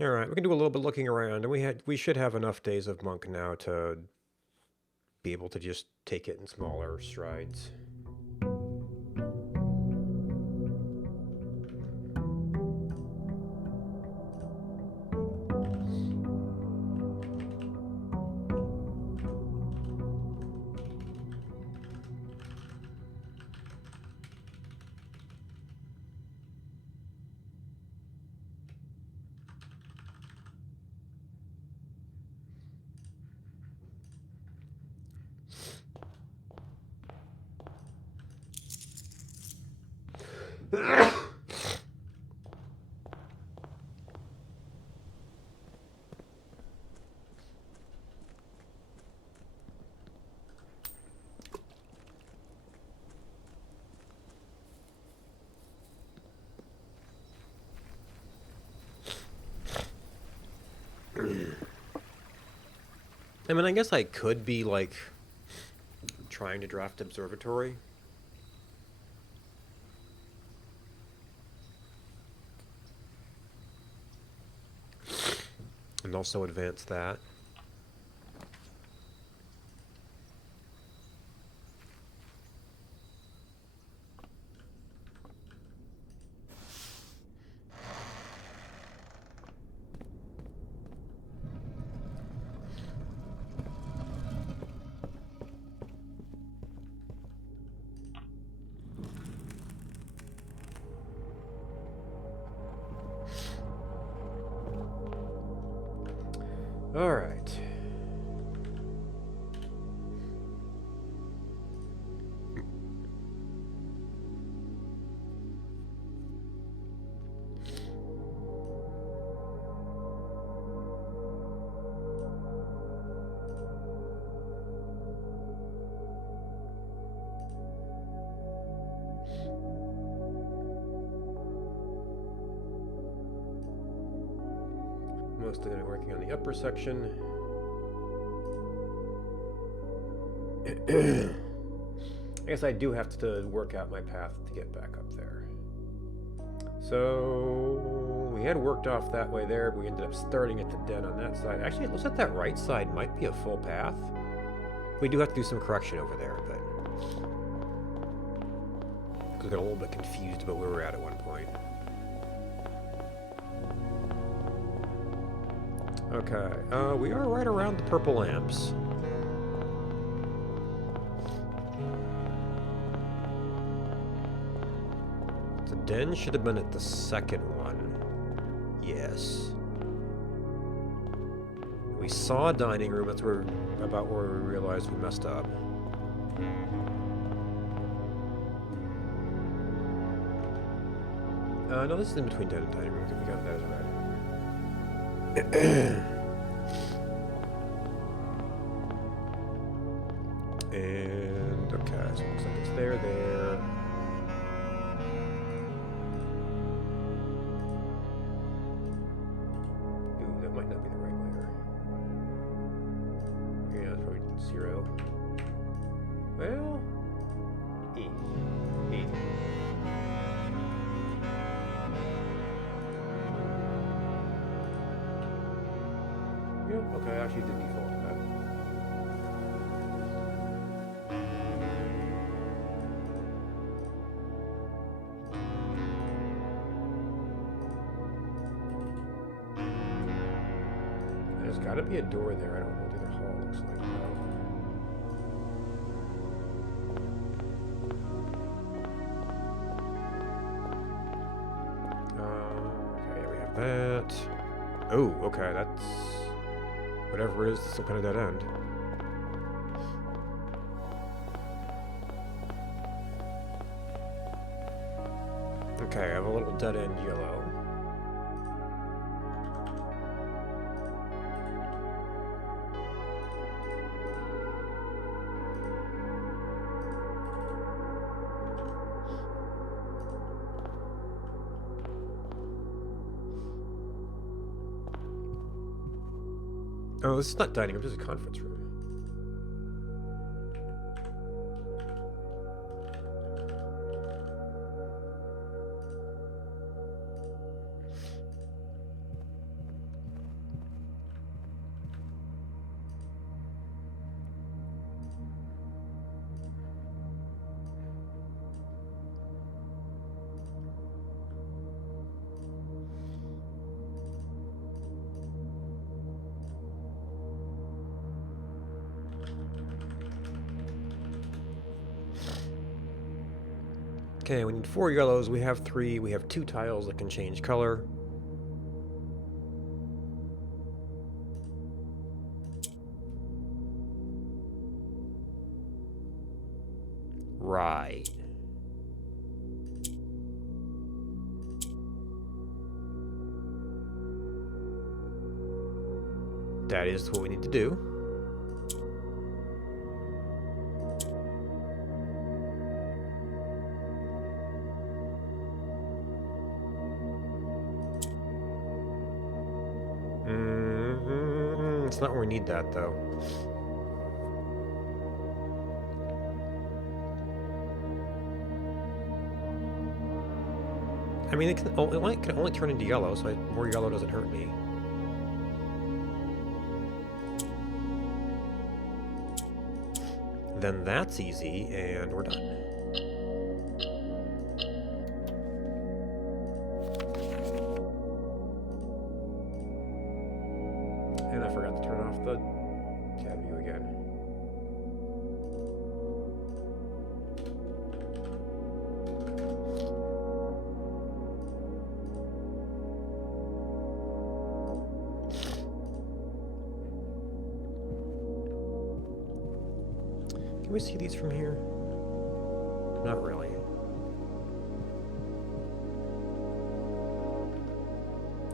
All right, we can do a little bit looking around, and we should have enough days of monk now to be able to just take it in smaller strides. I mean, I guess I could be like trying to draft observatory. And also advance that. All right. Mostly working on the upper section. I guess I do have to work out my path to get back up there. So we had worked off that way there, but we ended up starting at the den on that side. Actually, it looks like that right side might be a full path. We do have to do some correction over there, but I got a little bit confused about where we're at one point. Okay, we are right around the purple lamps. The den should have been at the second one. Yes. We saw a dining room. That's about where we realized we messed up. No, this is in between den and dining room. We got that as red. And okay, so it looks like it's there. Ooh, that might not be the right layer. Yeah, it's probably 0. Well, 8. Yeah, okay, I actually did default to that. There's gotta be a door there. I don't know what the other hall looks like now. Okay, we have that. Oh, okay, that's whatever it is, some kind of dead end. Okay, I have a little dead end yellow. Oh, this is not dining room, this is a conference room. Okay, we need 4 yellows. We have 3. We have 2 tiles that can change color. Right. That is what we need to do. It's not where we need that, though. I mean, it can only turn into yellow, so more yellow doesn't hurt me. Then that's easy, and we're done. And I forgot to turn off the tab view again. Can we see these from here? Not really.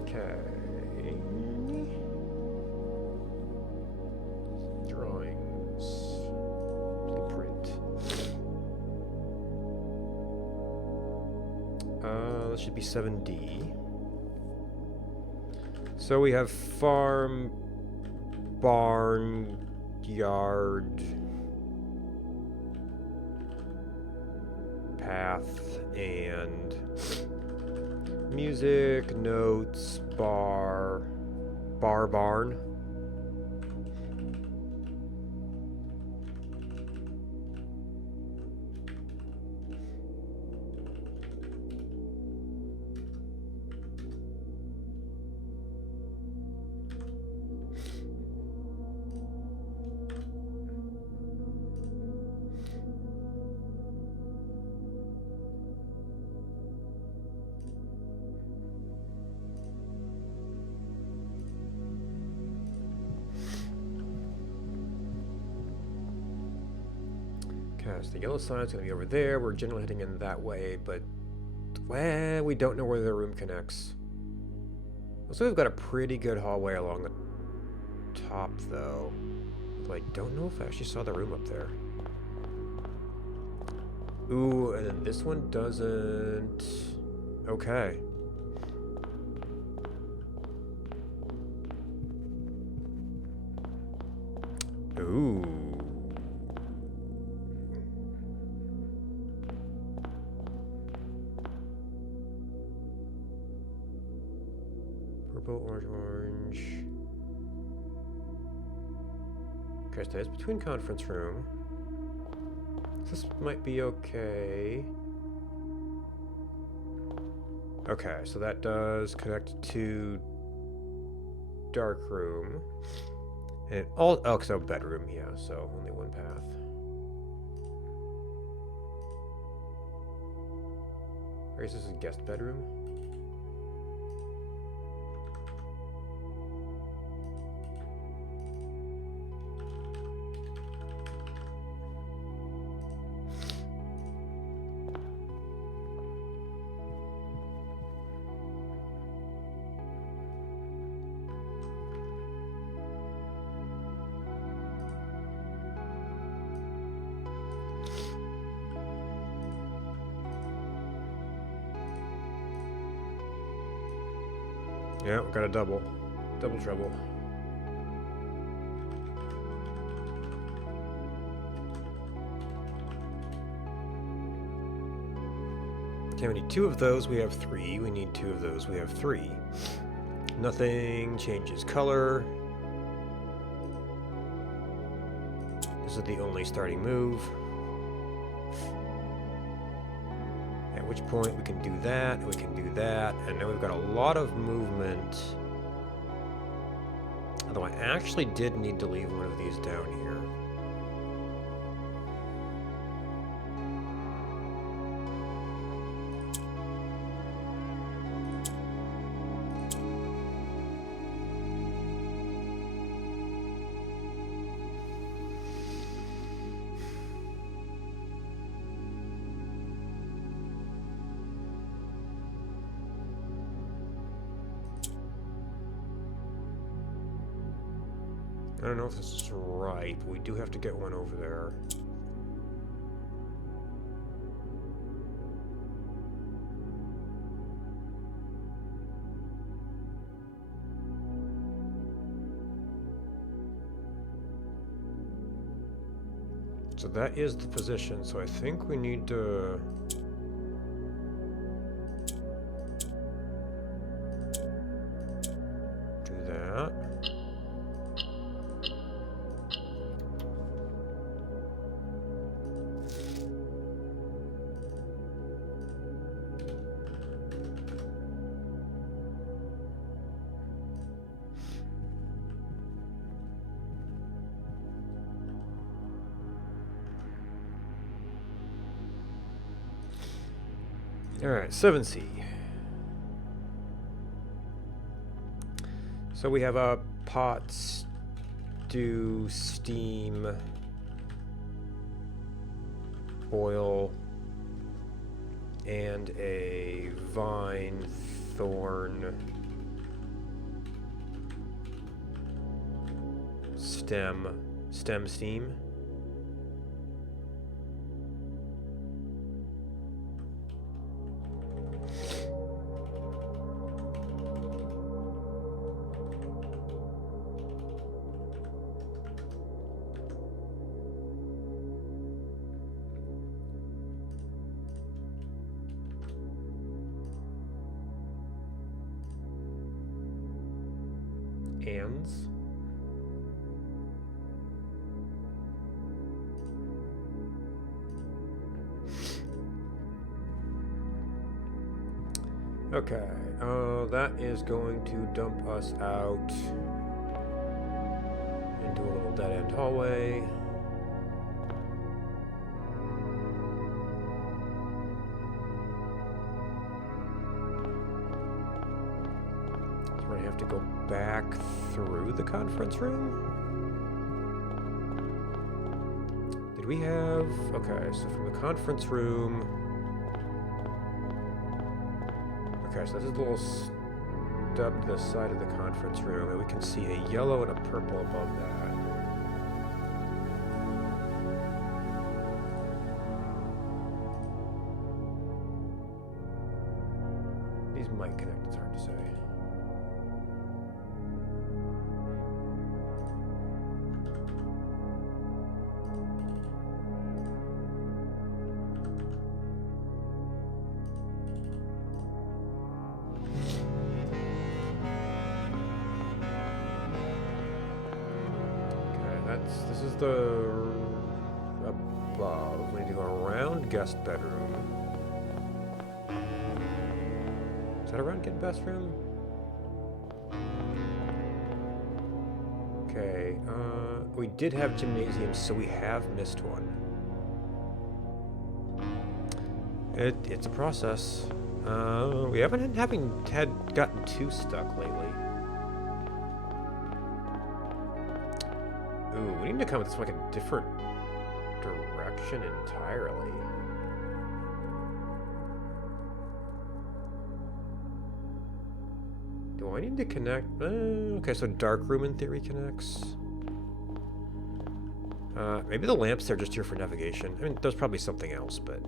Okay. Drawings. Blueprint. This should be 7D. So we have farm, barn, yard, path, and music, notes, barn. So the yellow sign's going to be over there. We're generally heading in that way, but well, we don't know where the room connects. Looks like we've got a pretty good hallway along the top, though. But I don't know if I actually saw the room up there. Ooh, and then this one doesn't... Okay. Ooh. Purple, orange. Okay, so it's between conference room. This might be okay. Okay, so that does connect to dark room. And it all, oh, so bedroom, yeah, so only one path. I guess this is guest bedroom. Yeah, we got a double trouble. Okay, we need 2 of those, we have 3. We need 2 of those, we have 3. Nothing changes color. This is the only starting move. At which point we can do that, and we can do that, and now we've got a lot of movement. Although I actually did need to leave one of these down here. I don't know if this is right, but we do have to get one over there. So that is the position, so I think we need to... do that. Alright, 7C. So we have a pot, stew, steam, oil, and a vine, thorn, stem, steam. Ands. Okay, that is going to dump us out into a little dead-end hallway. So we're gonna have to go back through the conference room? Did we have... Okay, so from the conference room... Okay, so this is a little stub to the side of the conference room, and we can see a yellow and a purple above that. These might connect, it's hard to say. This is the above. We need to go around guest bedroom. Is that around guest bedroom? Okay, we did have gymnasiums, so we have missed one. It's a process. We haven't gotten too stuck lately. Ooh, we need to come with like a different direction entirely. Do I need to connect? Okay, so dark room in theory connects. Maybe the lamps are just here for navigation. I mean, there's probably something else, but...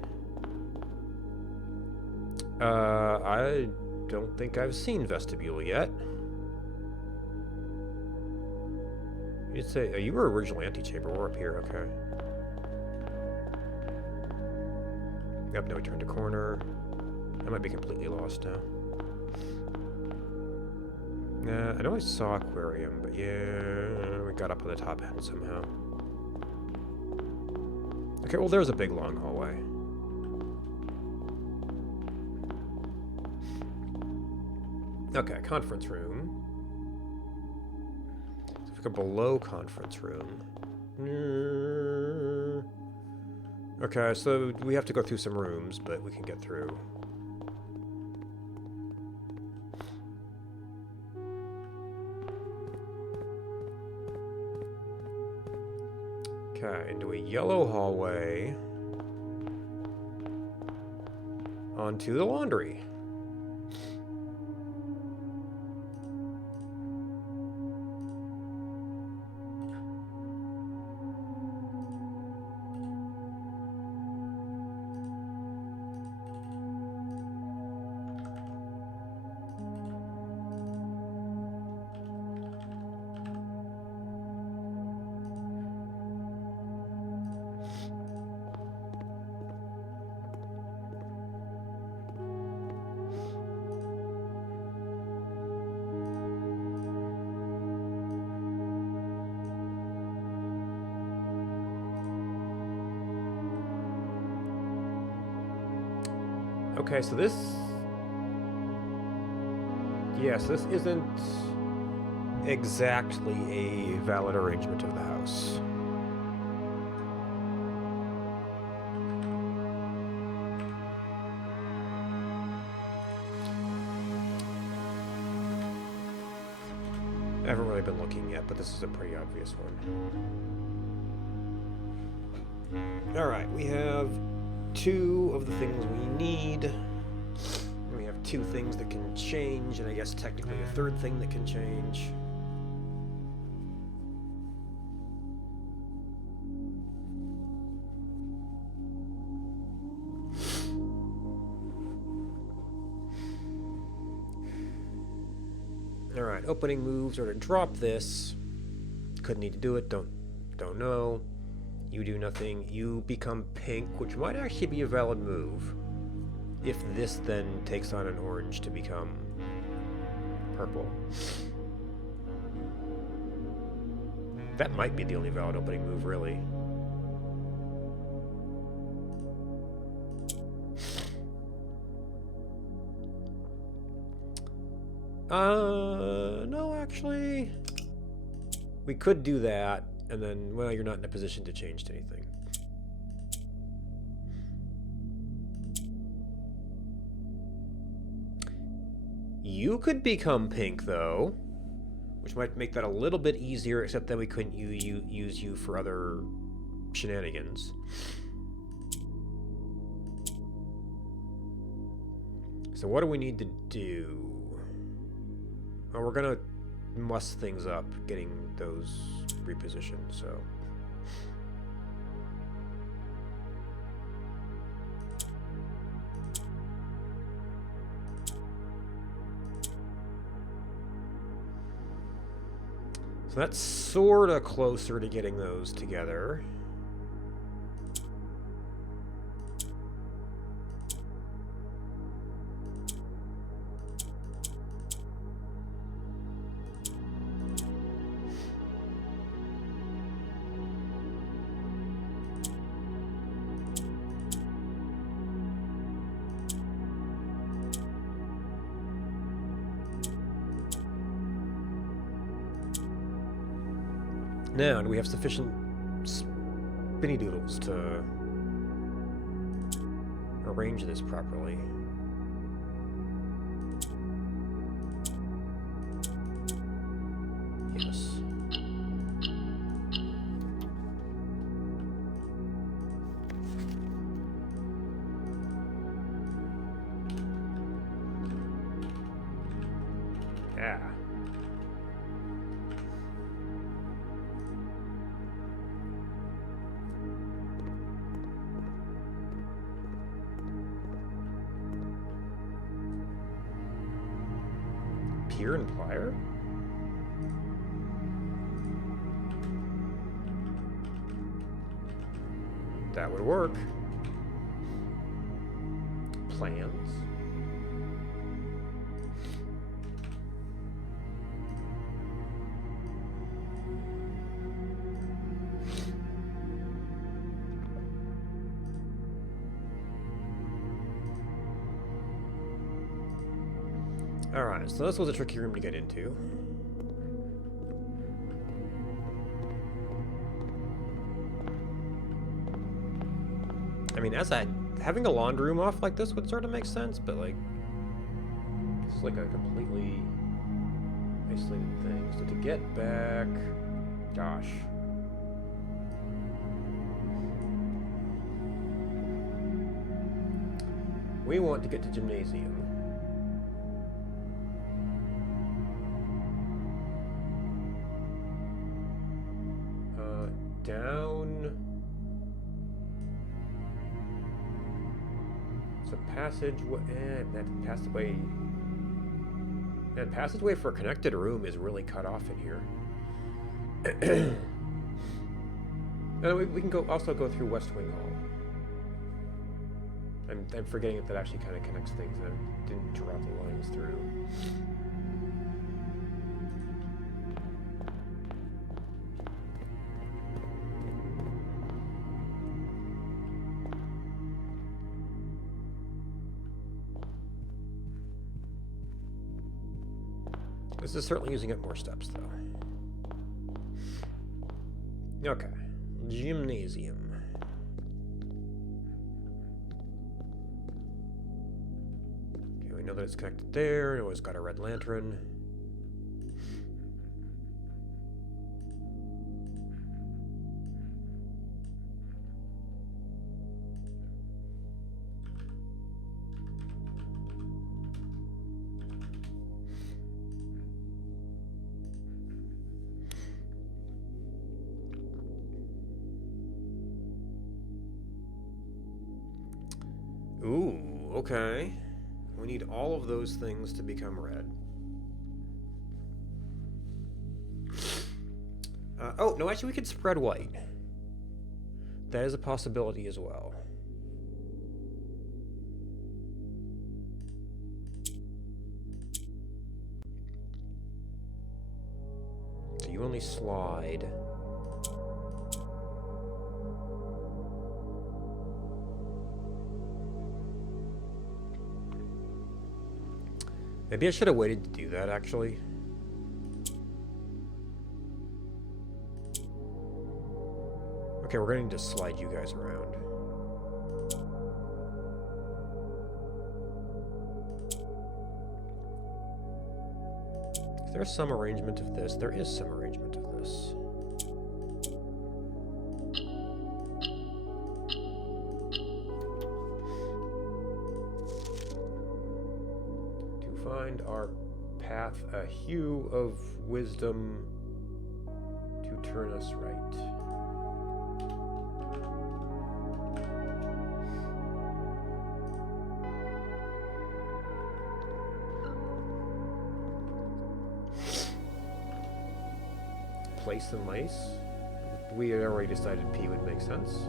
I don't think I've seen vestibule yet. You'd say, you were original antechamber. We're up here, okay. Yep, now we turned a corner. I might be completely lost now. Nah, I know I saw aquarium, but yeah, we got up on the top end somehow. Okay, well, there's a big long hallway. Okay, conference room. So if we go below conference room. Okay, so we have to go through some rooms, but we can get through. Okay, into a yellow hallway. Onto the laundry. Okay, so this... Yes, this isn't exactly a valid arrangement of the house. I haven't really been looking yet, but this is a pretty obvious one. Alright, we have 2 of the things we need. We have 2 things that can change, and I guess technically a 3rd thing that can change. Alright, opening moves are to drop this. Could need to do it, don't know. You do nothing, you become pink, which might actually be a valid move. If this then takes on an orange to become purple. That might be the only valid opening move, really. No, actually. We could do that, and then, well, you're not in a position to change to anything. You could become pink, though, which might make that a little bit easier, except that we couldn't use you for other shenanigans. So what do we need to do? Oh, we're gonna muss things up getting those repositioned, so... So that's sorta closer to getting those together. Now, do we have sufficient spinny doodles to arrange this properly? Yes. Yeah. Pier and plier? That would work. Plans? Alright, so this was a tricky room to get into. I mean, having a laundry room off like this would sort of make sense, but like, this is like a completely isolated thing. So to get back, gosh. We want to get to gymnasium. Down. So passageway. That passageway. That passageway for a connected room is really cut off in here. And we can also go through West Wing Hall. I'm forgetting that actually kind of connects things. I didn't draw the lines through. This is certainly using up more steps, though. Okay. Gymnasium. Okay, we know that it's connected there. It always got a red lantern. Ooh, okay. We need all of those things to become red. Oh, no, actually we could spread white. That is a possibility as well. So you only slide. Maybe I should have waited to do that, actually. Okay, we're going to need to slide you guys around. Is there some arrangement of this? There is some arrangement of this. Find our path, a hue of wisdom to turn us right. Place and lace. We had already decided P would make sense.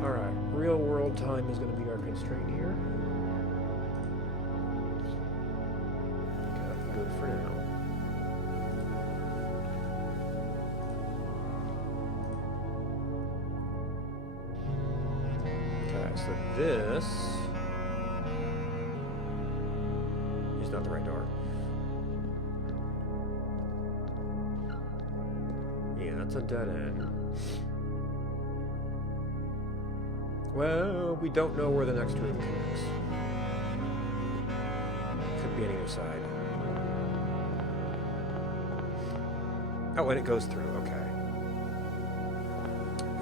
Alright, real world time is going to be our constraint here. Okay, that's good for now. Okay, so this is not the right door. Yeah, that's a dead end. Well, we don't know where the next room connects. Could be on either side. Oh, and it goes through, okay.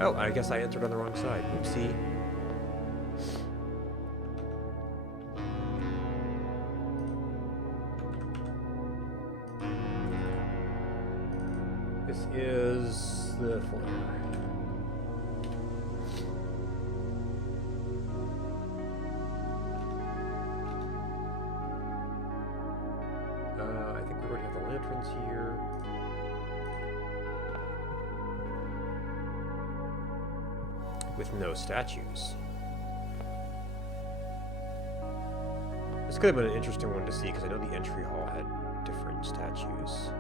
Oh, I guess I entered on the wrong side. Oopsie. This is the flare. I think we already have the lanterns here. With no statues. This could have been an interesting one to see because I know the entry hall had different statues.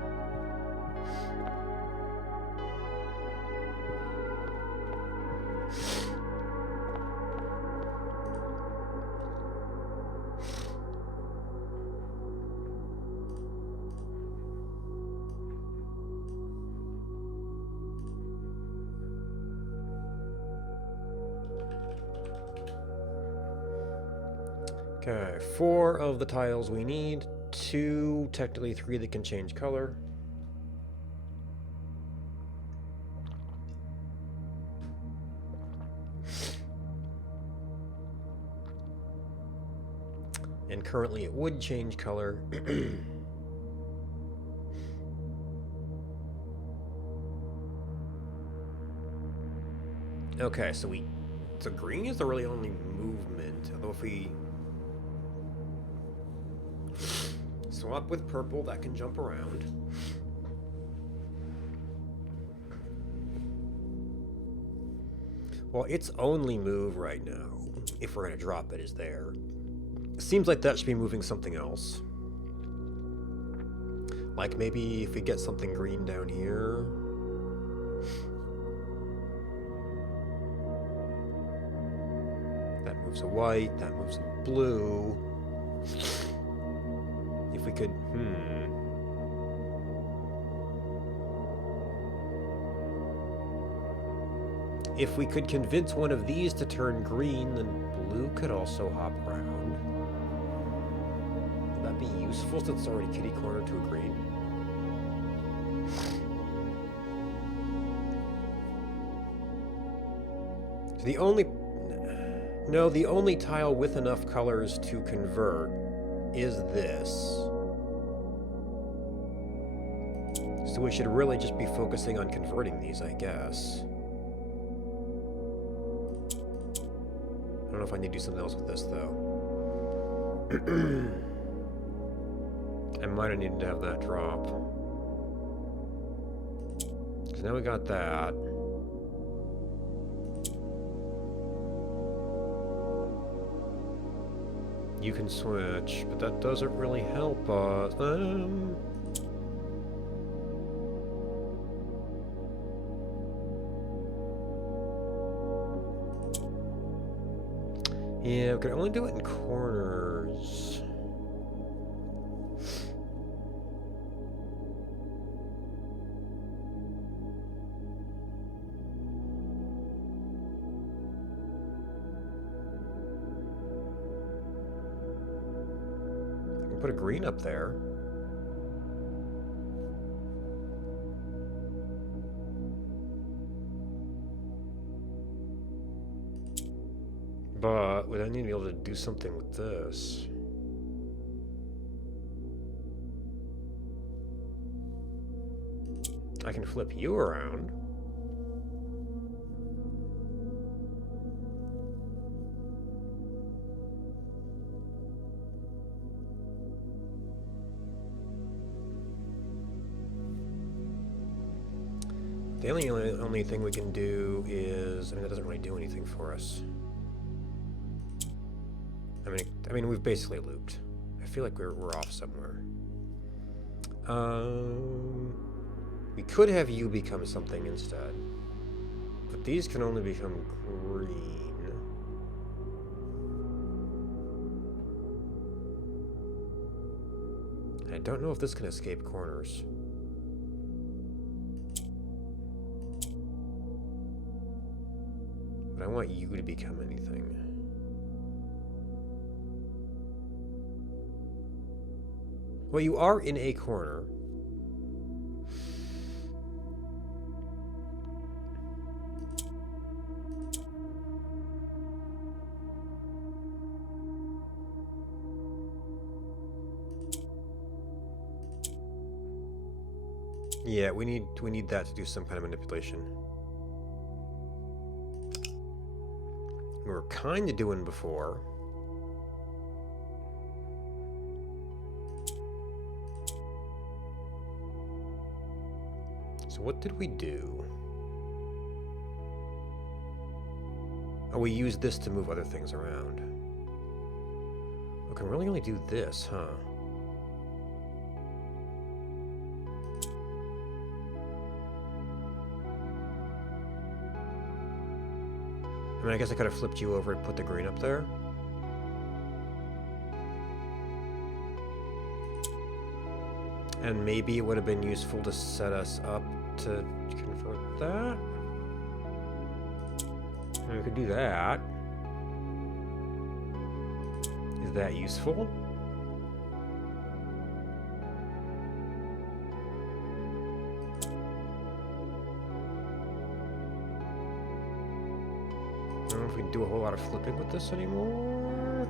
Okay, 4 of the tiles we need, 2, technically 3 that can change color. And currently it would change color. Okay, so green is the really only movement, although if we swap with purple, that can jump around. Well, its only move right now, if we're going to drop it, is there. Seems like that should be moving something else. Like maybe if we get something green down here. That moves a white, that moves a blue. If we could, If we could convince one of these to turn green, then blue could also hop around. Would that be useful since it's already kitty cornered to a green? So the only tile with enough colors to convert is this. So we should really just be focusing on converting these, I guess. I don't know if I need to do something else with this, though. I might have needed to have that drop. So now we got that. You can switch, but that doesn't really help us. Yeah, we can only do it in corners. I can put a green up there. But we don't need to be able to do something with this. I can flip you around. The only thing we can do is, I mean, that doesn't really do anything for us. I mean, we've basically looped. I feel like we're off somewhere. We could have you become something instead, but these can only become green. I don't know if this can escape corners. But I want you to become anything. Well, you are in a corner. Yeah, we need that to do some kind of manipulation. We were kind of doing before. So what did we do? Oh, we used this to move other things around. We can really only do this, huh? I mean, I guess I could have flipped you over and put the green up there. And maybe it would have been useful to set us up to convert that. And we could do that. Is that useful? I don't know if we can do a whole lot of flipping with this anymore.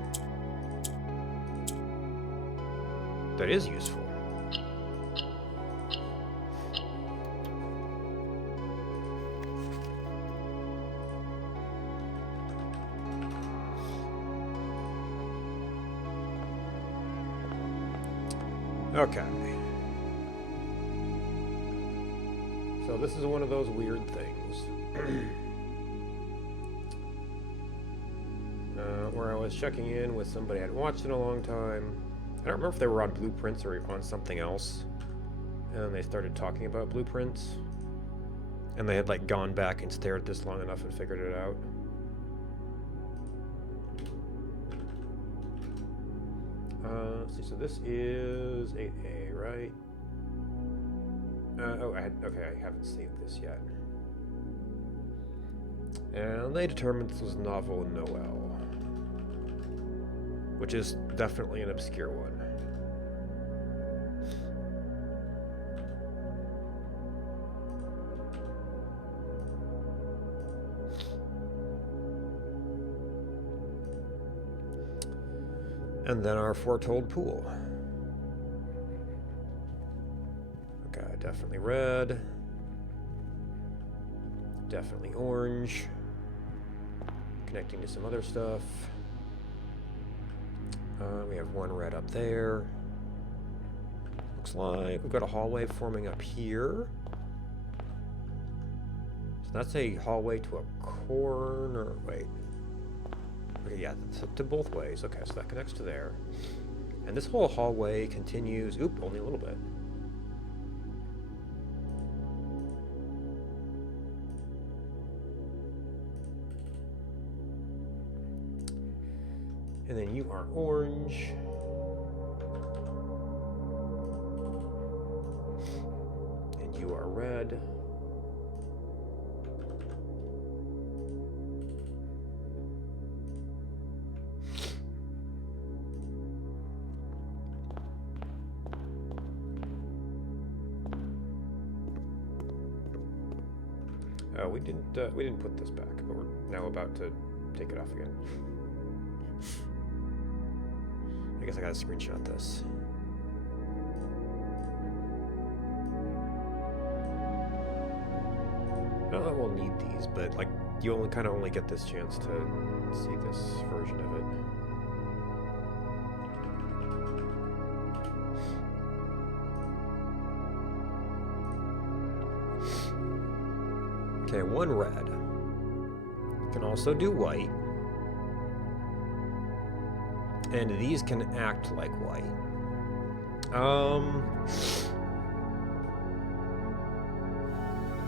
That is useful. Okay. So this is one of those weird things. was checking in with somebody I hadn't watched in a long time. I don't remember if they were on Blueprints or on something else. And they started talking about Blueprints. And they had like gone back and stared at this long enough and figured it out. Let's see, so this is 8A, right? Okay, I haven't saved this yet. And they determined this was Novel Noel, which is definitely an obscure one. And then our foretold pool. Okay, definitely red. Definitely orange. Connecting to some other stuff. We have one red up there. Looks like we've got a hallway forming up here. So that's a hallway to a corner. Wait. Okay, yeah, to both ways. Okay, so that connects to there. And this whole hallway continues... Oop, only a little bit. And then you are orange. And you are red. We didn't put this back, but we're now about to take it off again. I guess I gotta screenshot this. I don't know if we'll need these, but like you only kind of only get this chance to see this version of it. Okay, one red. Can also do white. And these can act like white.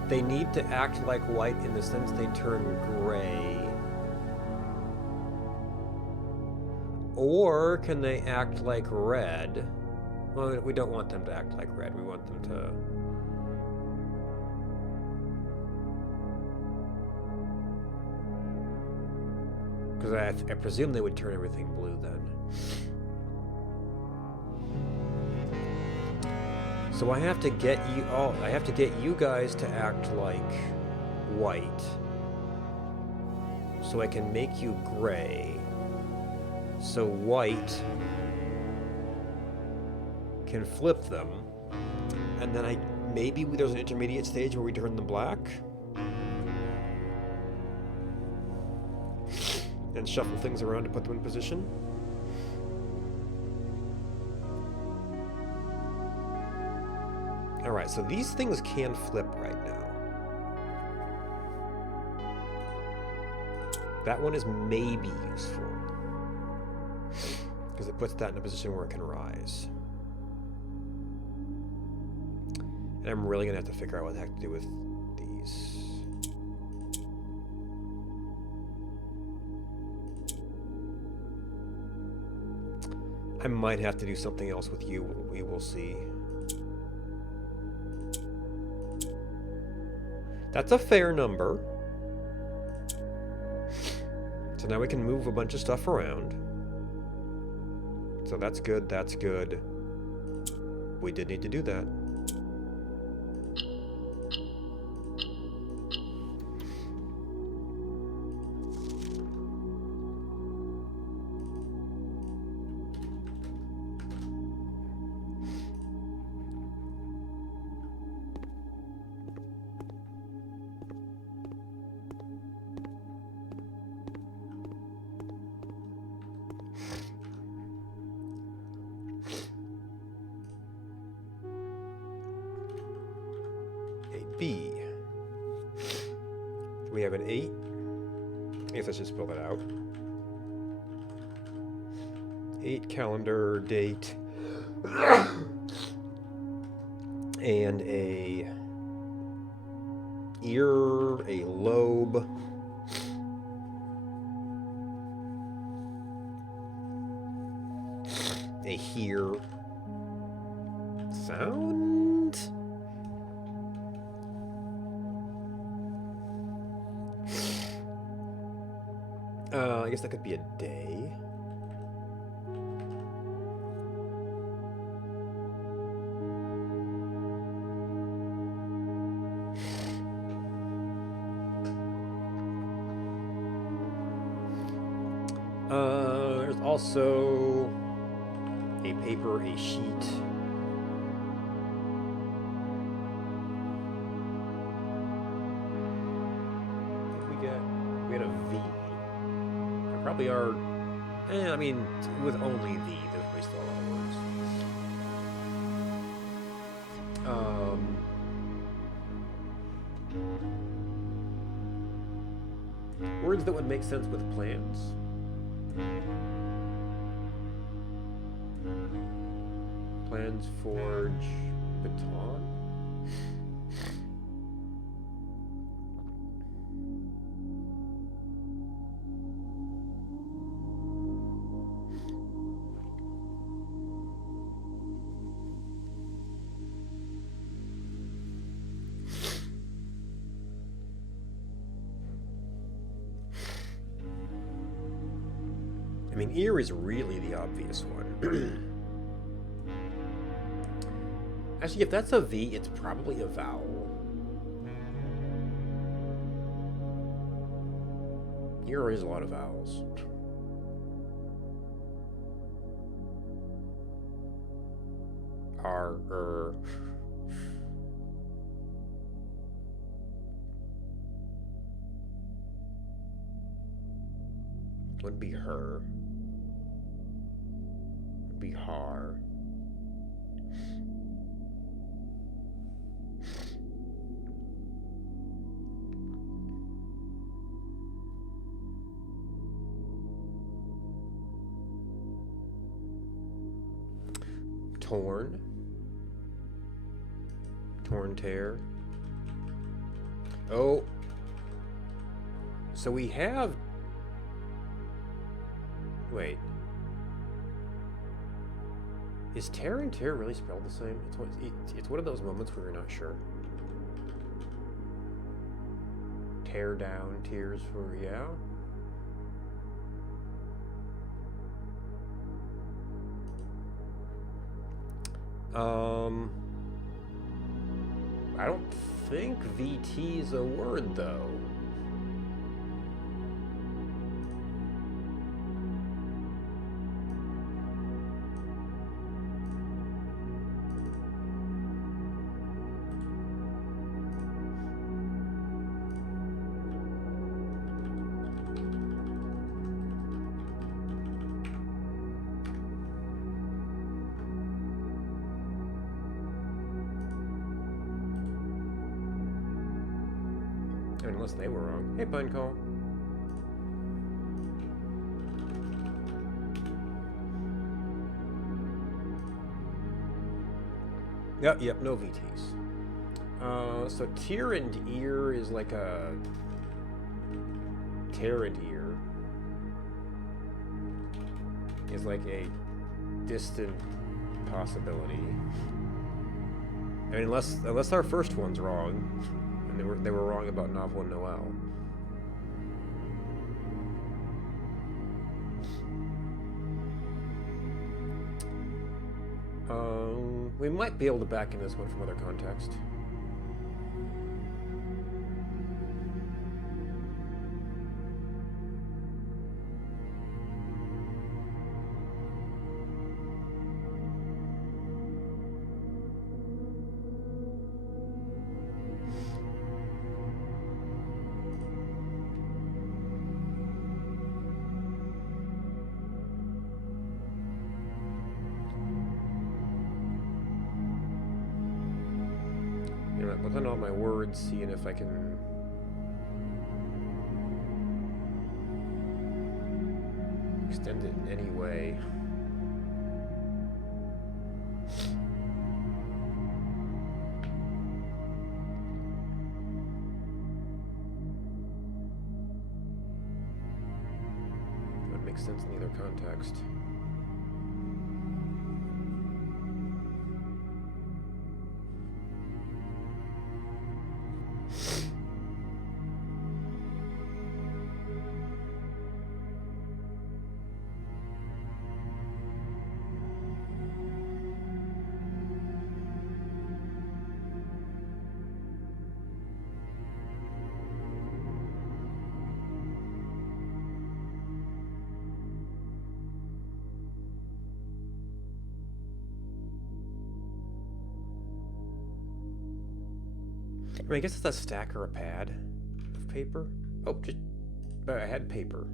They need to act like white in the sense they turn gray. Or can they act like red? Well, we don't want them to act like red. We want them to... Because I presume they would turn everything blue then. So I have to get you all. I have to get you guys to act like white, so I can make you gray. So white can flip them, and then maybe there's an intermediate stage where we turn them black. And shuffle things around to put them in position. Alright, so these things can flip right now. That one is maybe useful. Because it puts that in a position where it can rise. And I'm really going to have to figure out what the heck to do with these. I might have to do something else with you. We will see. That's a fair number. So now we can move a bunch of stuff around. So that's good, that's good. We did need to do that. B. We have an 8. I guess let's just fill that out. 8 calendar date, and a ear, a lobe, a hear, sound. I guess that could be a day. There's also a paper, a sheet. We had a V. There probably are. I mean, with only V, there's probably still a lot of words. Words that would make sense with plans. Plans forge baton. I mean, ear is really the obvious one. Actually, if that's a V, it's probably a vowel. Ear is a lot of vowels. R, would be her. Would be har. Torn. Torn tear. Oh. So we have... Wait. Is tear and tear really spelled the same? It's one of those moments where you're not sure. Tear down, tears for... Yeah? I don't think VT is a word, though. Unless they were wrong. Hey, Pinecall. Yep, no VTs. So tear and ear is like a tear and ear is like a distant possibility. I mean, unless our first one's wrong. They were wrong about Novel and Noel. We might be able to back in this one from other context. Looking at all my words, seeing if I can extend it in any way. sense in either context. I mean, I guess it's a stack or a pad of paper. Oh, just I had paper.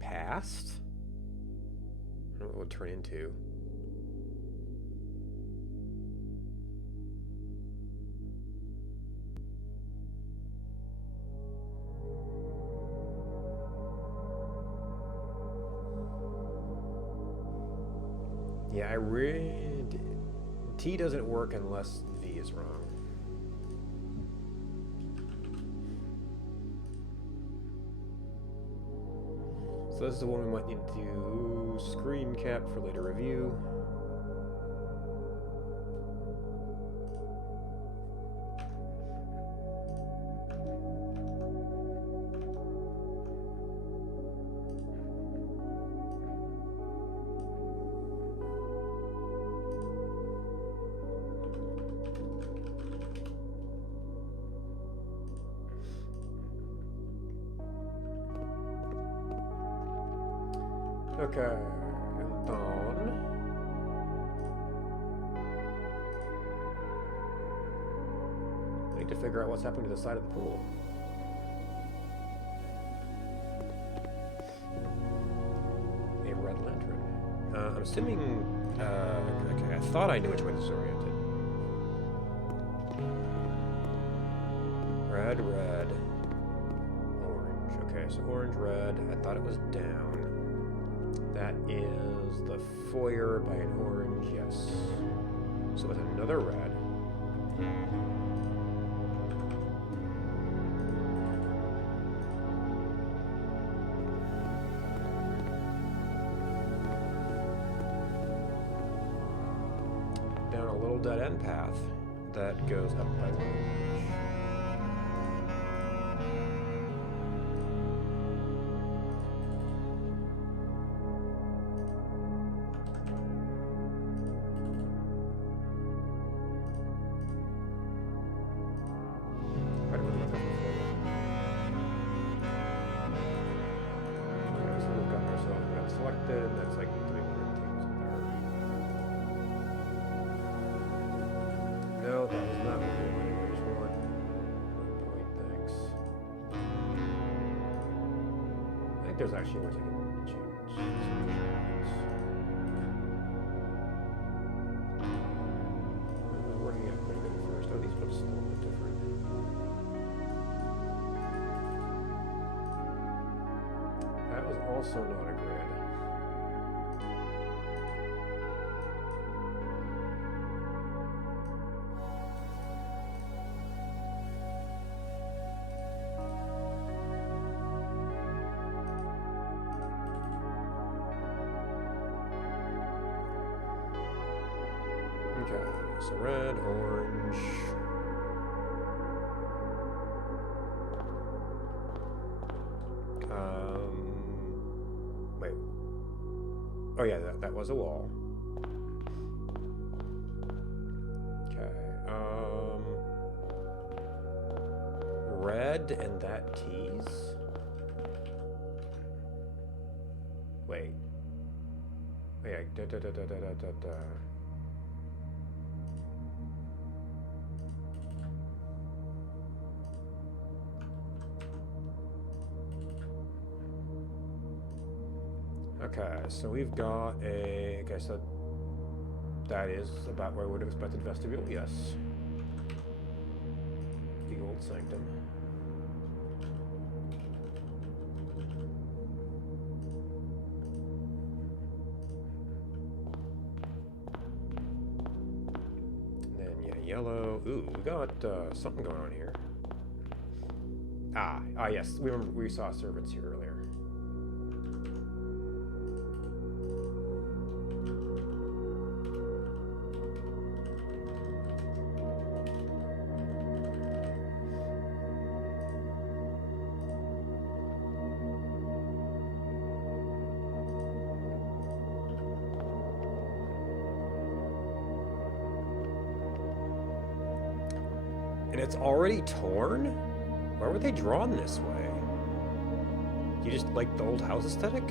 Past? I don't know what it would turn into. Yeah, I really... T doesn't work unless V is wrong. So this is the one we might need to do screen cap for later review. Okay, and on. I need to figure out what's happening to the side of the pool. A red lantern. I'm assuming. Okay, I thought I knew which way this is oriented. Red, red, orange. Okay, so orange, red. I thought it was down. That is the foyer by an orange, yes. So with another red. Down a little dead end path that goes up by orange. That's like doing weird things there. No, that was not what we wanted. We just want 1 point, thanks. I think there's actually ways I can change solutions. I'm working out pretty good at first. Oh, these looks a little bit different. That was also not a grid. Okay, so red, orange. Wait. Oh yeah, that was a wall. Okay, red and that tease. Wait. Wait, Okay, so we've got a... Okay, so that is about where I would have expected vestibule, yes. The old sanctum. And then, yeah, yellow. Ooh, we got something going on here. Ah, yes, we saw servants here earlier. And it's already torn? Why were they drawn this way? You just like the old house aesthetic?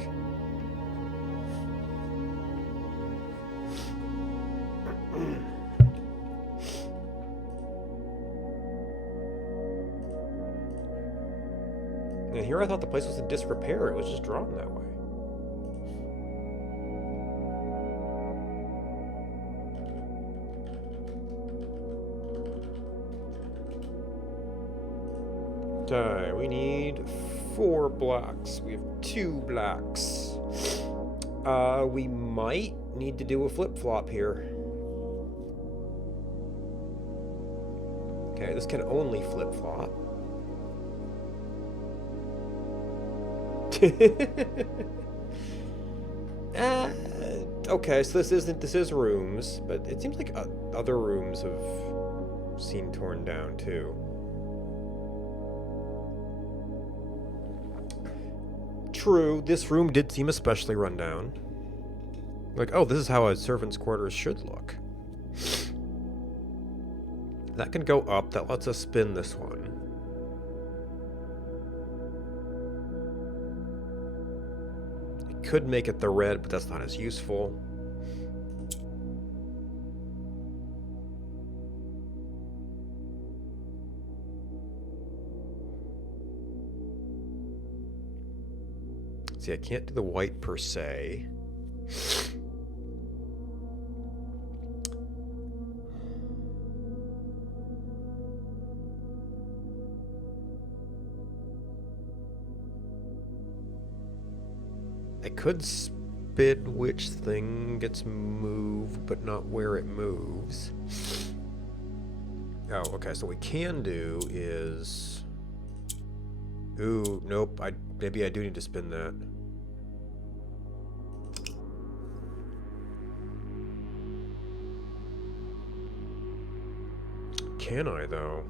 And here I thought the place was in disrepair. It was just drawn that way. We need 4 blocks. We have 2 blocks. We might need to do a flip-flop here. Okay, this can only flip-flop. Okay, so this is rooms, but it seems like other rooms have seen torn down too. True, this room did seem especially run down. Like, oh, this is how a servant's quarters should look. That can go up. That lets us spin this one. It could make it the red, but that's not as useful. See, I can't do the white per se. I could spin which thing gets moved, but not where it moves. Oh, okay, so what we can do is... Ooh, nope, maybe I do need to spin that. Can I, though?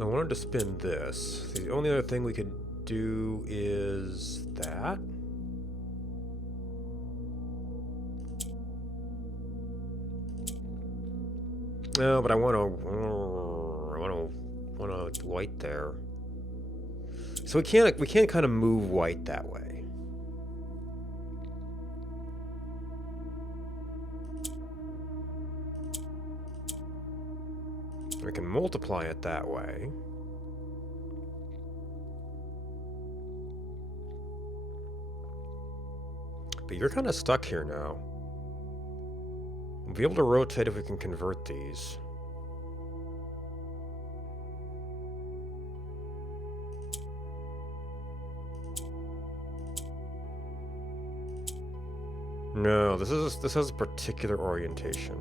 I wanted to spin this. The only other thing we could do is that. No, but I want to white there. So we can't kind of move white that way. We can multiply it that way. But you're kind of stuck here now. We'll be able to rotate if we can convert these. No, this has a particular orientation.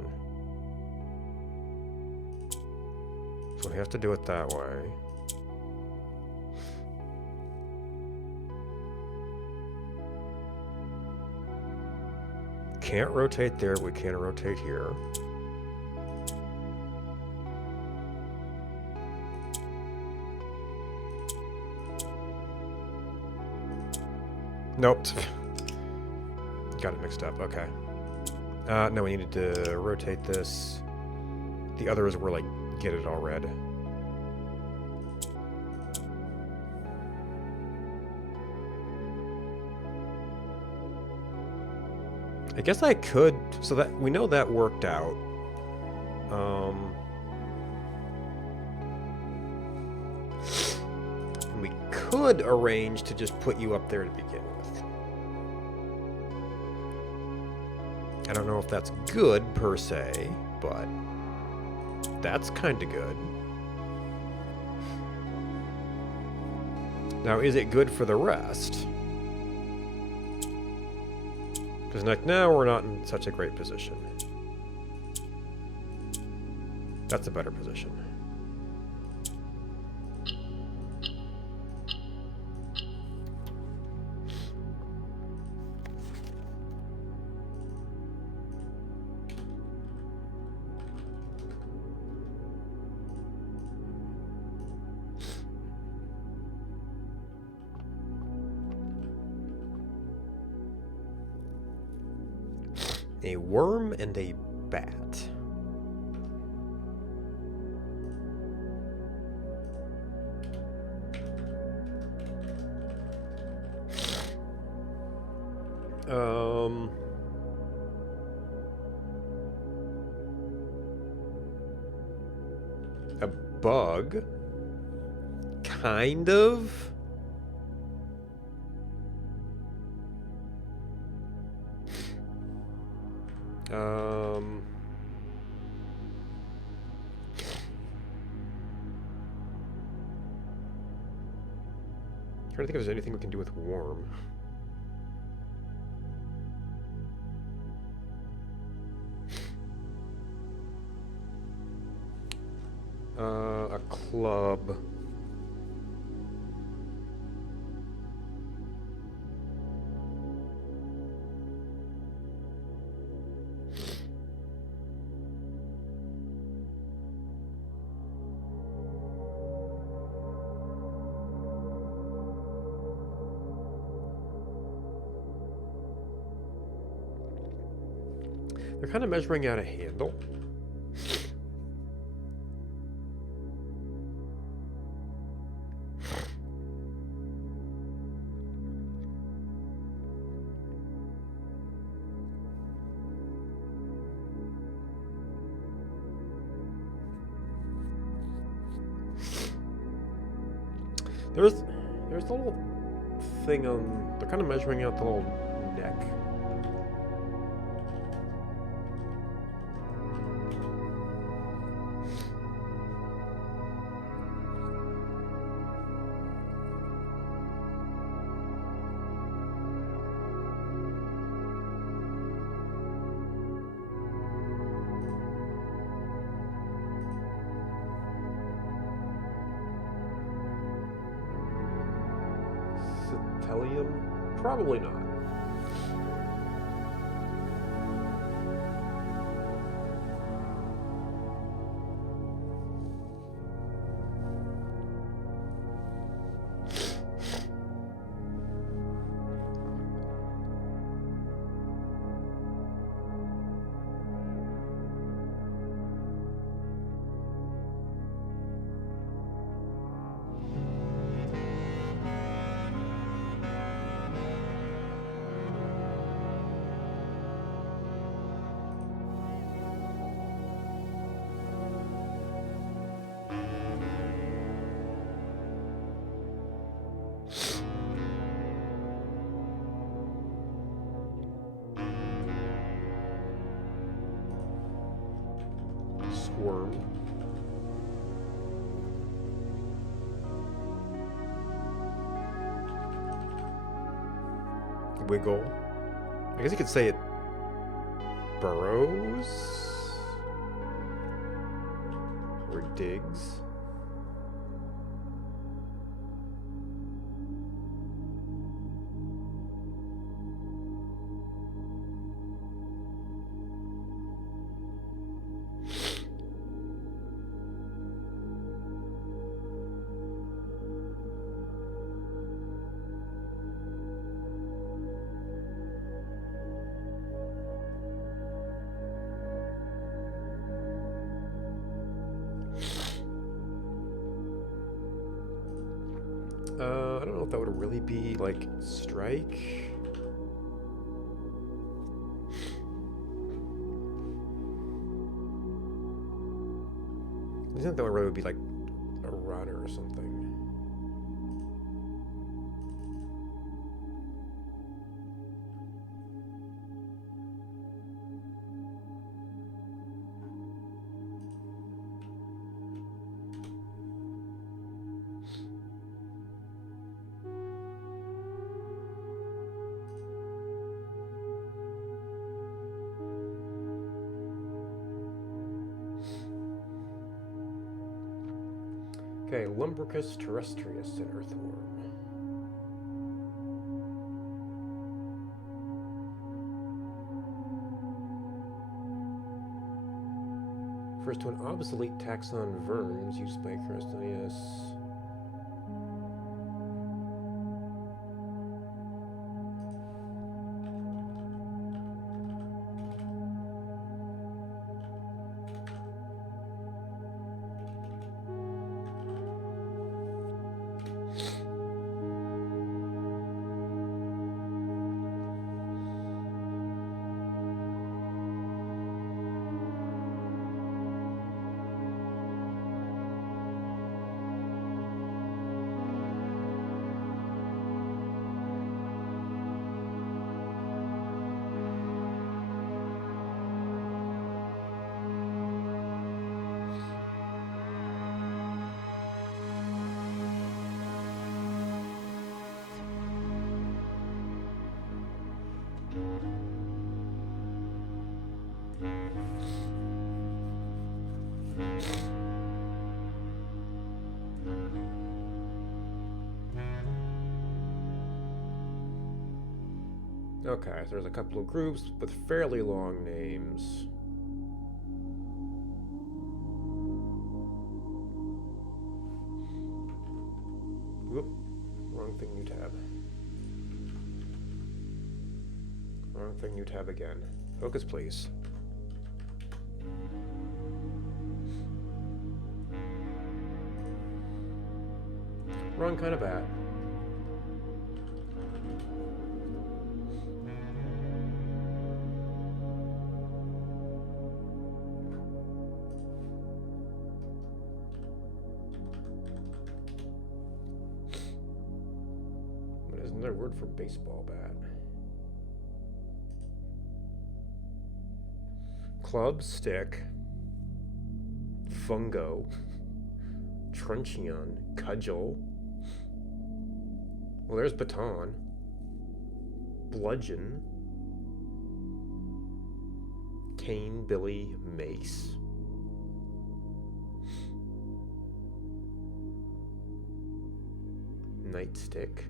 So we have to do it that way. Can't rotate there, we can rotate here. Nope. Got it mixed up, okay. No, we needed to rotate this. The others were like, get it all red. I guess I could, so that we know that worked out. We could arrange to just put you up there to begin with. I don't know if that's good per se, but that's kind of good. Now, is it good for the rest? Because like now we're not in such a great position. That's a better position. A worm and a bat. A bug? Kind of? Trying to think if there's anything we can do with worm. A club. They're kind of measuring out a handle. There's the little thing on. They're kind of measuring out the little neck. Probably not. Squirm. Wiggle. I guess you could say it burrows or digs. I don't know if that would really be like strike. I think that would really be like a run or something. Okay, Lumbricus terrestrius, an earthworm. Refers to an obsolete taxon verms used by Crestonius. Okay, so there's a couple of groups with fairly long names. Whoop, wrong thing, new tab. Wrong thing, new tab again. Focus, please. Wrong kind of bat. What is another word for baseball bat? Club, stick, fungo, truncheon, cudgel. Well, there's baton, bludgeon, cane, billy, mace. Nightstick,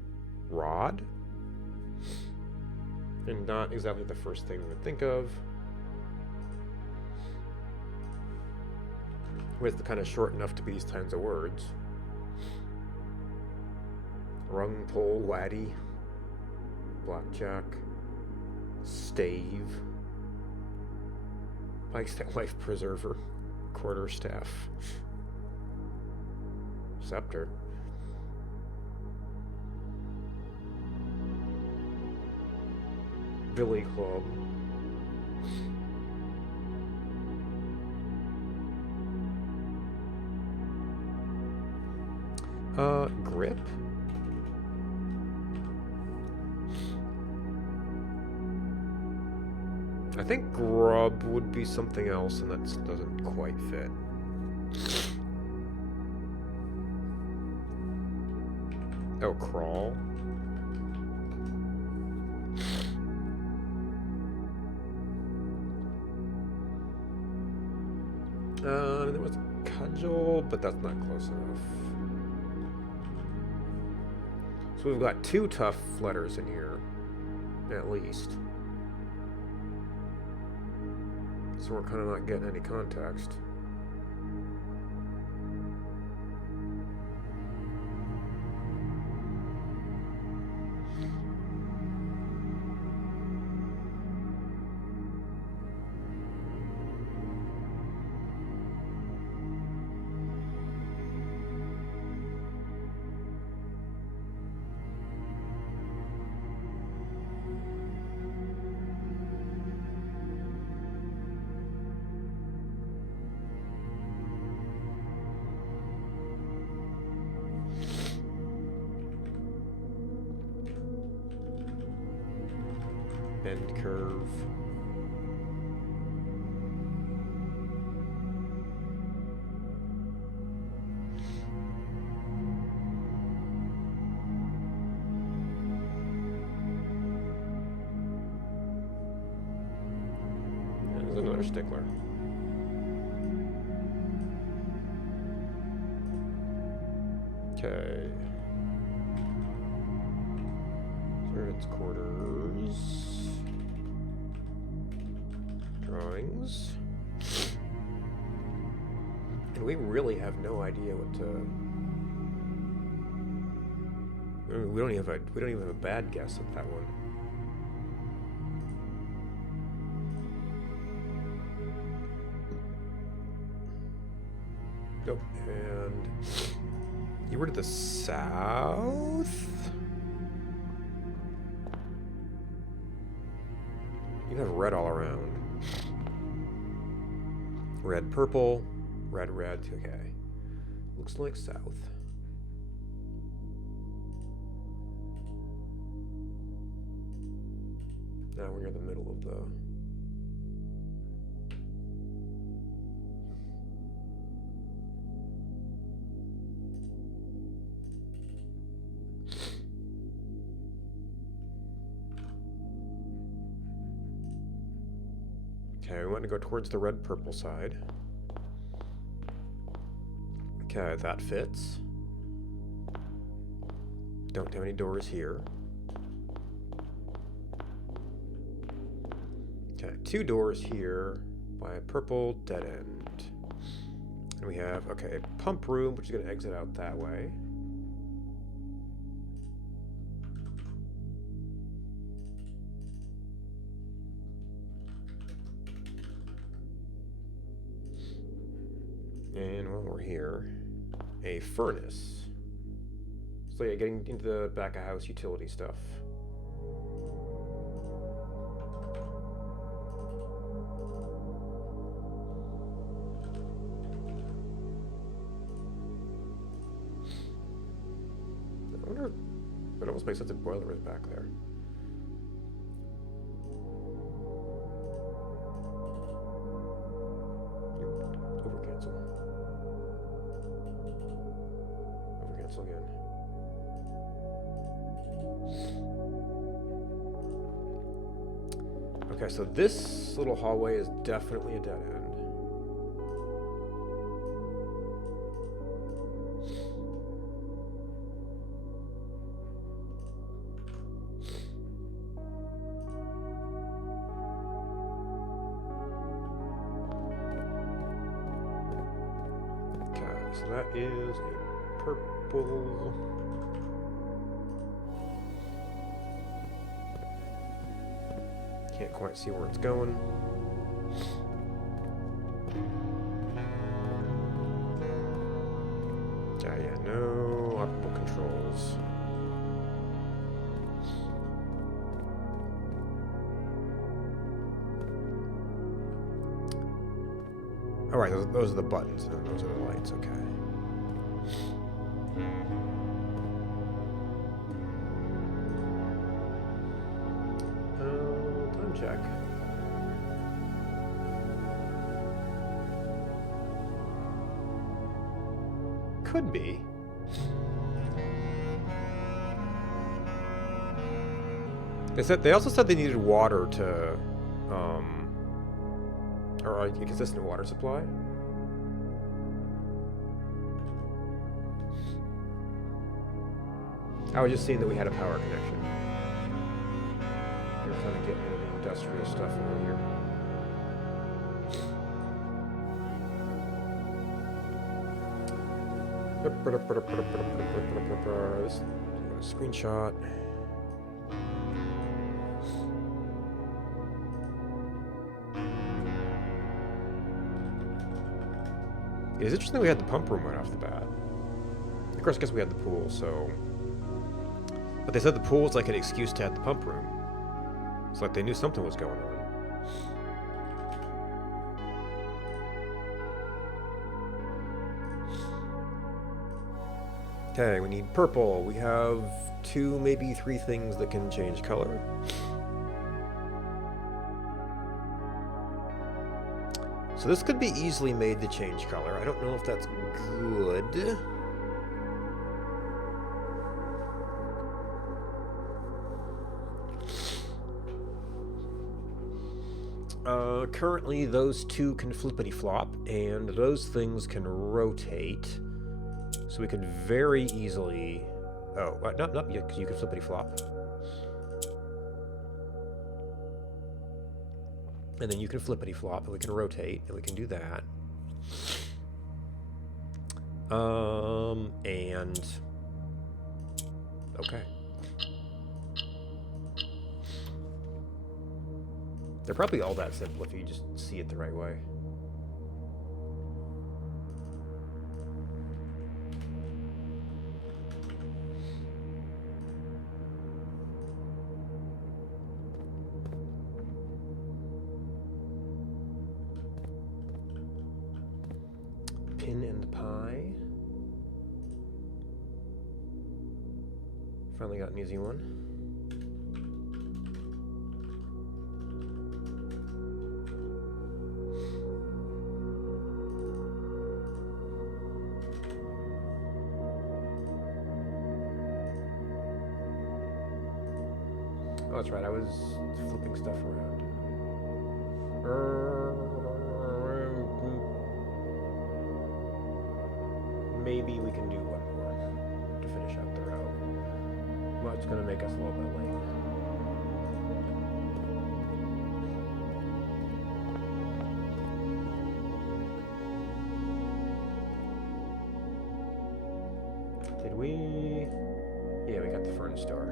rod, and not exactly the first thing we would think of. With kind of short enough to be these kinds of words. Rung, pole, laddie, blackjack, stave, Pike's life preserver, quarterstaff, scepter. Billy club. Grip? I think grub would be something else, and that doesn't quite fit. Oh, crawl? There was cudgel, but that's not close enough. So we've got 2 tough letters in here, at least. So we're kind of not getting any context. Bend curve. There's another stickler. Okay. Servants' quarters. Drawings. And we really have no idea what to. I mean, we don't even have a bad guess at that one. Nope. And you were to the south. You have red all around. Red, purple, red, red. Okay. Looks like south. Now we're near the middle of the. Okay, we want to go towards the red-purple side. Okay, that fits. Don't have any doors here. Okay, 2 doors here by a purple dead end. And we have, okay, a pump room, which is going to exit out that way. And while we're here, a furnace. So yeah, getting into the back of house utility stuff. I wonder if it almost makes sense if boiler is back there. Again. Okay, so this little hallway is definitely a dead end. Okay, so that is a purple. Can't quite see where it's going. Yeah, no operable controls. Alright, those are the buttons, and those are the lights, okay. Time check. Could be. They also said they needed water to, or a consistent water supply. I was just seeing that we had a power connection. We're kind of getting into the industrial stuff over here. This screenshot. It's interesting we had the pump room right off the bat. Of course, I guess we had the pool, so. But they said the pool was like an excuse to have the pump room. It's like they knew something was going on. Okay, we need purple. We have 2, maybe 3 things that can change color. So this could be easily made to change color. I don't know if that's good. Currently, those 2 can flippity flop, and those things can rotate. So we could very easily... Oh, no, you could flippity flop. And then you can flippity flop, and we can rotate, and we can do that. And... Okay. They're probably all that simple if you just see it the right way. Pin and pie. Finally got an easy one. Oh, that's right, I was flipping stuff around. Maybe we can do one more to finish up the row. Well, it's going to make us a little bit late. Did we? Yeah, we got the furnace door.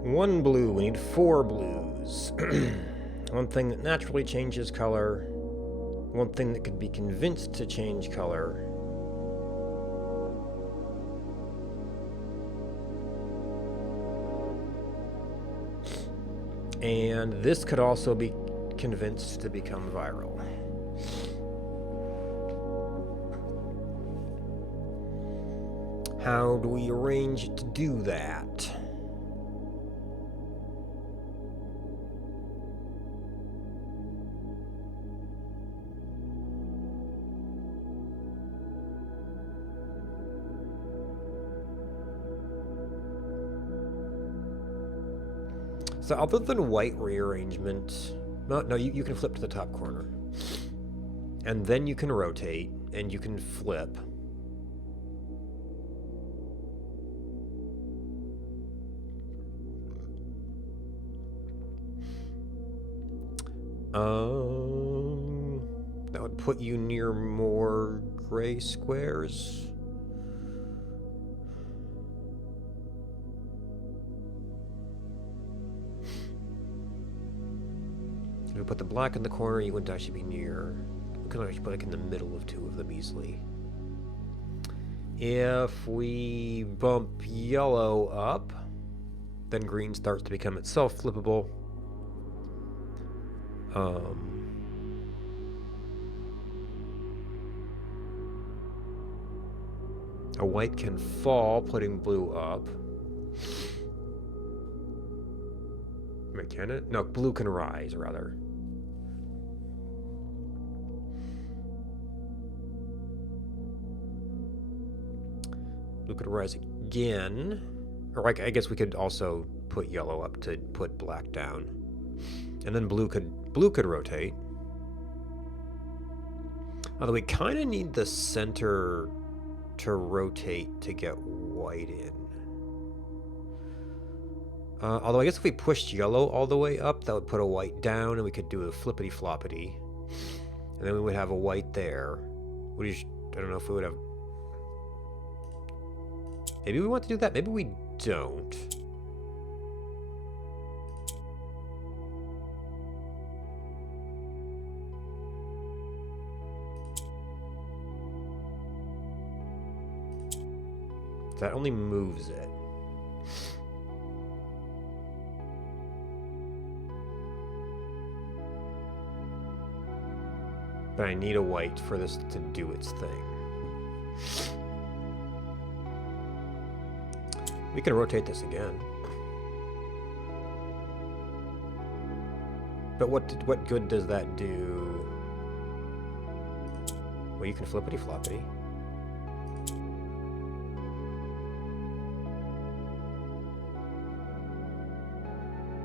One blue, we need 4 blues. One thing that naturally changes color. One thing that could be convinced to change color. And this could also be convinced to become viral. How do we arrange to do that? So other than white rearrangement, no, you can flip to the top corner. And then you can rotate, and you can flip. That would put you near more gray squares. If we put the black in the corner, you wouldn't actually be near. We could actually put it in the middle of 2 of them easily. If we bump yellow up, then green starts to become itself flippable. A white can fall, putting blue up. Wait, can it? No, blue can rise, rather. Blue could rise again. Or I guess we could also put yellow up to put black down. And then blue could rotate. Although we kind of need the center to rotate to get white in. Although I guess if we pushed yellow all the way up, that would put a white down, and we could do a flippity floppity. And then we would have a white there. I don't know if we would have... Maybe we want to do that. Maybe we don't. That only moves it. But I need a white for this to do its thing. We can rotate this again. But what good does that do? Well, you can flippity floppity.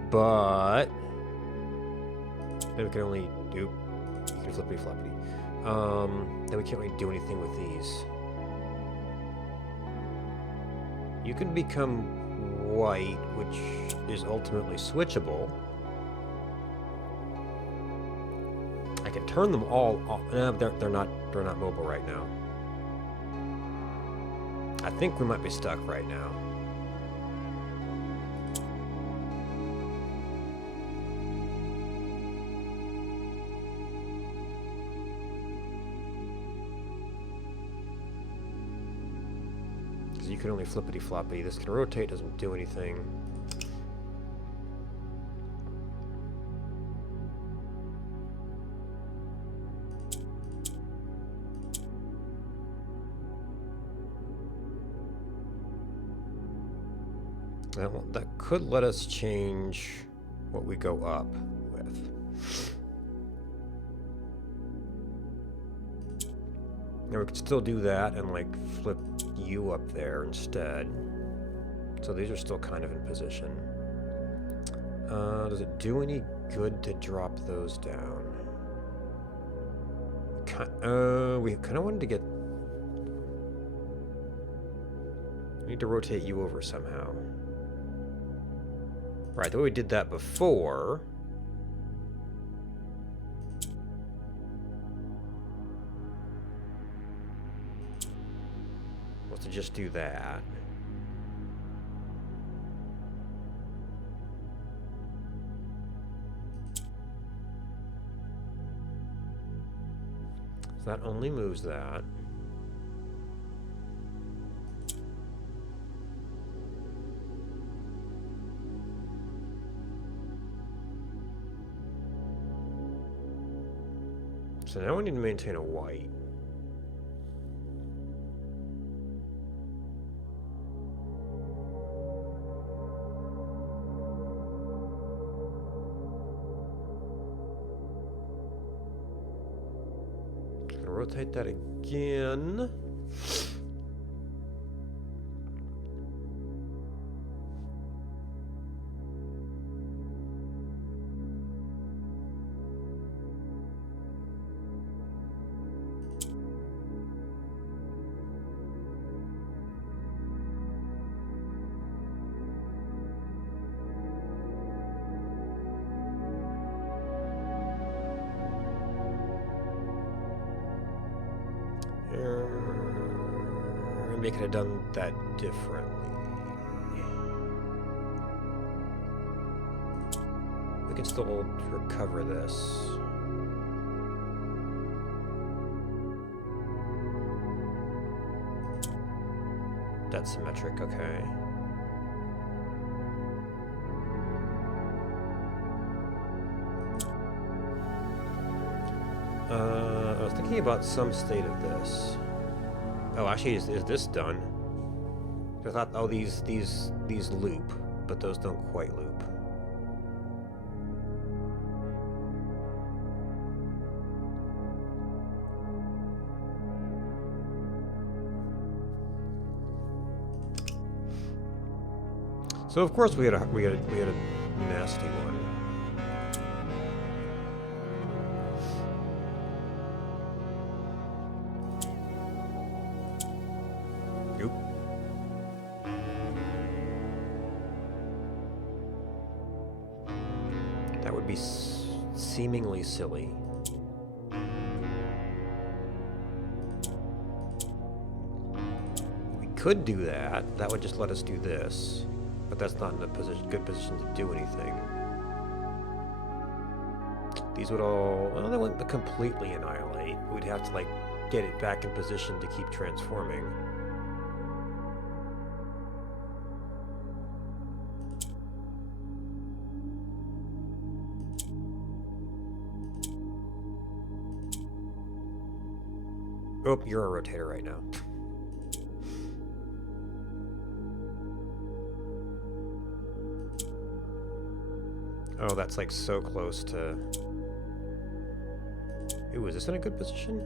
But then we can only do. You can flippity floppity. Then we can't really do anything with these. You can become white, which is ultimately switchable. I can turn them all off. They're not mobile right now. I think we might be stuck right now. Because you can only flippity floppy. This can rotate, doesn't do anything. Well, that could let us change what we go up with. Now we could still do that and like flip you up there instead. So these are still kind of in position. Does it do any good to drop those down? We kind of wanted to get... We need to rotate you over somehow. Right, the way we did that before... was to just do that. So that only moves that. So now we need to maintain a white. Gonna rotate that again. Maybe I could have done that differently. We can still recover this. That's symmetric, okay. I was thinking about some state of this. Oh, actually, is this done? I thought, oh, these loop, but those don't quite loop. So of course we had a nasty one. That would be seemingly silly. We could do that. That would just let us do this. But that's not in a good position to do anything. These would all... Well, they wouldn't completely annihilate. We'd have to, like, get it back in position to keep transforming. Oh, you're a rotator right now. Oh, that's like so close to... Ooh, is this in a good position?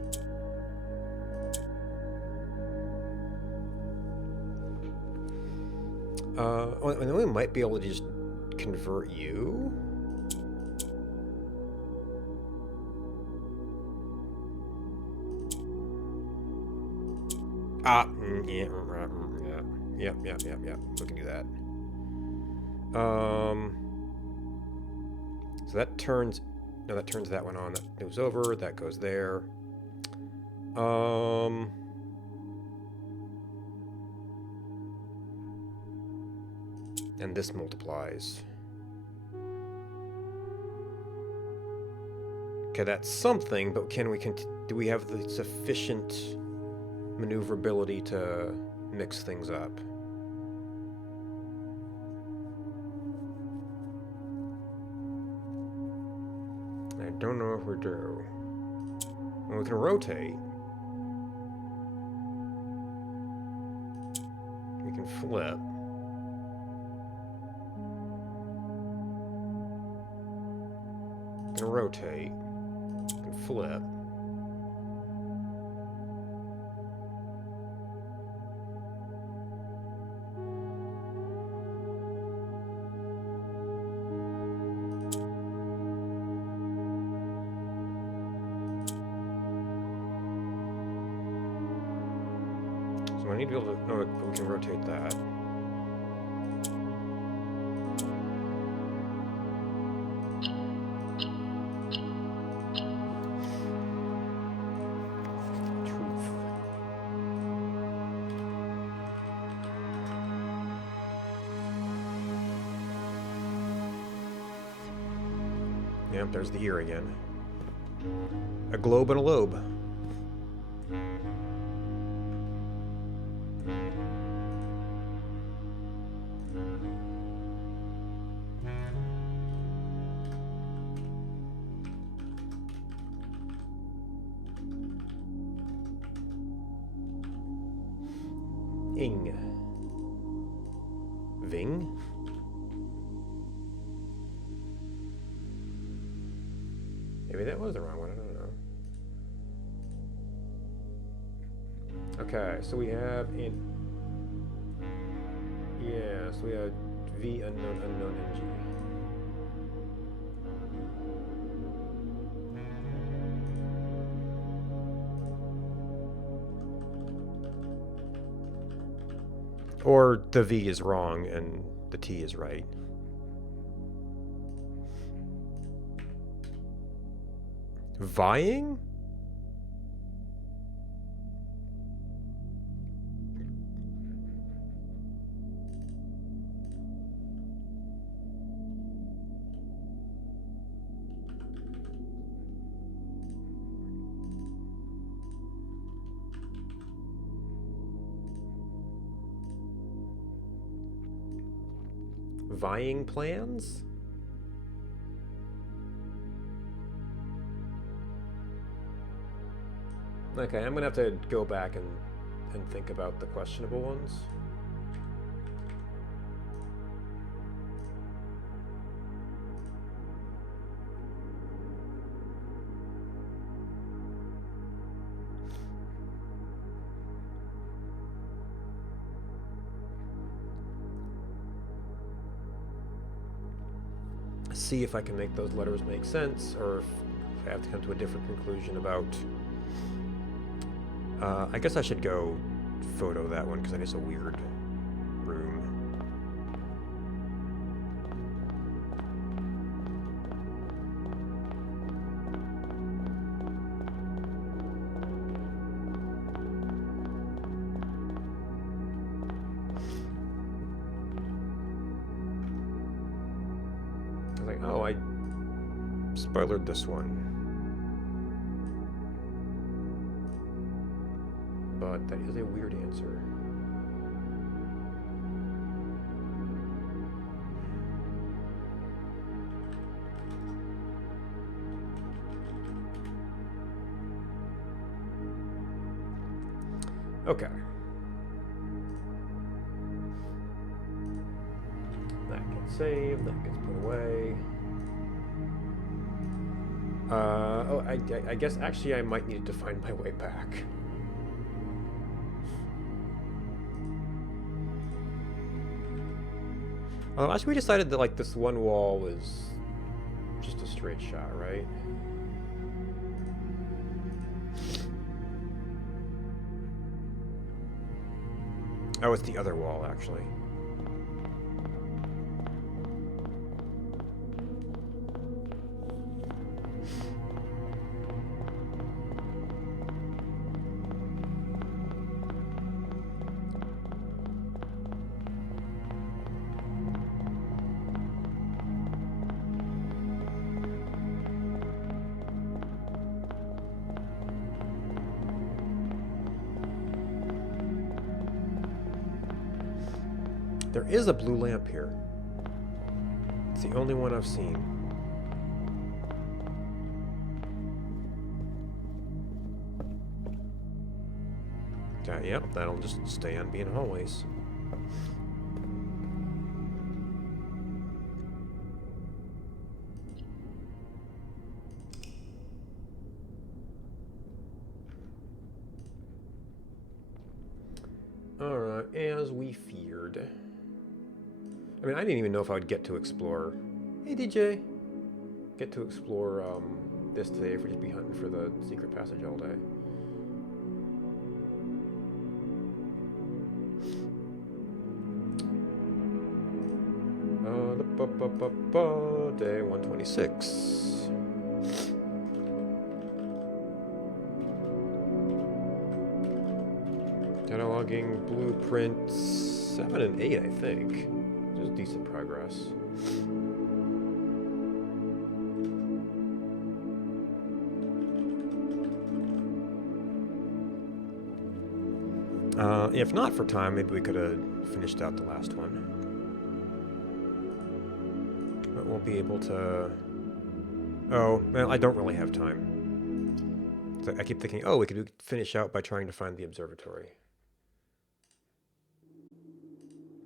And then we might be able to just convert you. Yeah. Yep. We can do that. So that turns, no, that turns that one on. That moves over. That goes there. And this multiplies. Okay, that's something, but can we do we have the sufficient maneuverability to mix things up? I don't know if we do. Well, we can rotate. We can flip. We can rotate. We can flip. So I need to be able to, no, we can rotate that. Yep, there's the ear again. A globe and a lobe. Ing. Ving? Maybe that was the wrong one, I don't know. Okay, so we have in... Yeah, so we have V unknown NG. Or the V is wrong and the T is right. Vying? Vying plans? Okay, I'm gonna have to go back and think about the questionable ones. See if I can make those letters make sense, or if I have to come to a different conclusion about... I guess I should go photo that one, because that is a weird room. I was like, oh, I spoiled this one. But that is a weird answer. Okay. That gets saved, that gets put away. Oh, I guess actually I might need to find my way back. Actually, we decided that like this one wall was just a straight shot, right? Oh, it's the other wall, actually. There is a blue lamp here. It's the only one I've seen. Yep, that'll just stay on being hallways. Alright, as we feared. I mean, I didn't even know if I would get to explore... Hey, DJ! Get to explore this today if we'd just be hunting for the secret passage all day. Day 126. Cataloging blueprints 7 and 8, I think. Just decent progress. If not for time, maybe we could have finished out the last one. But we'll be able to... Oh, well, I don't really have time. So I keep thinking, oh, we could finish out by trying to find the observatory.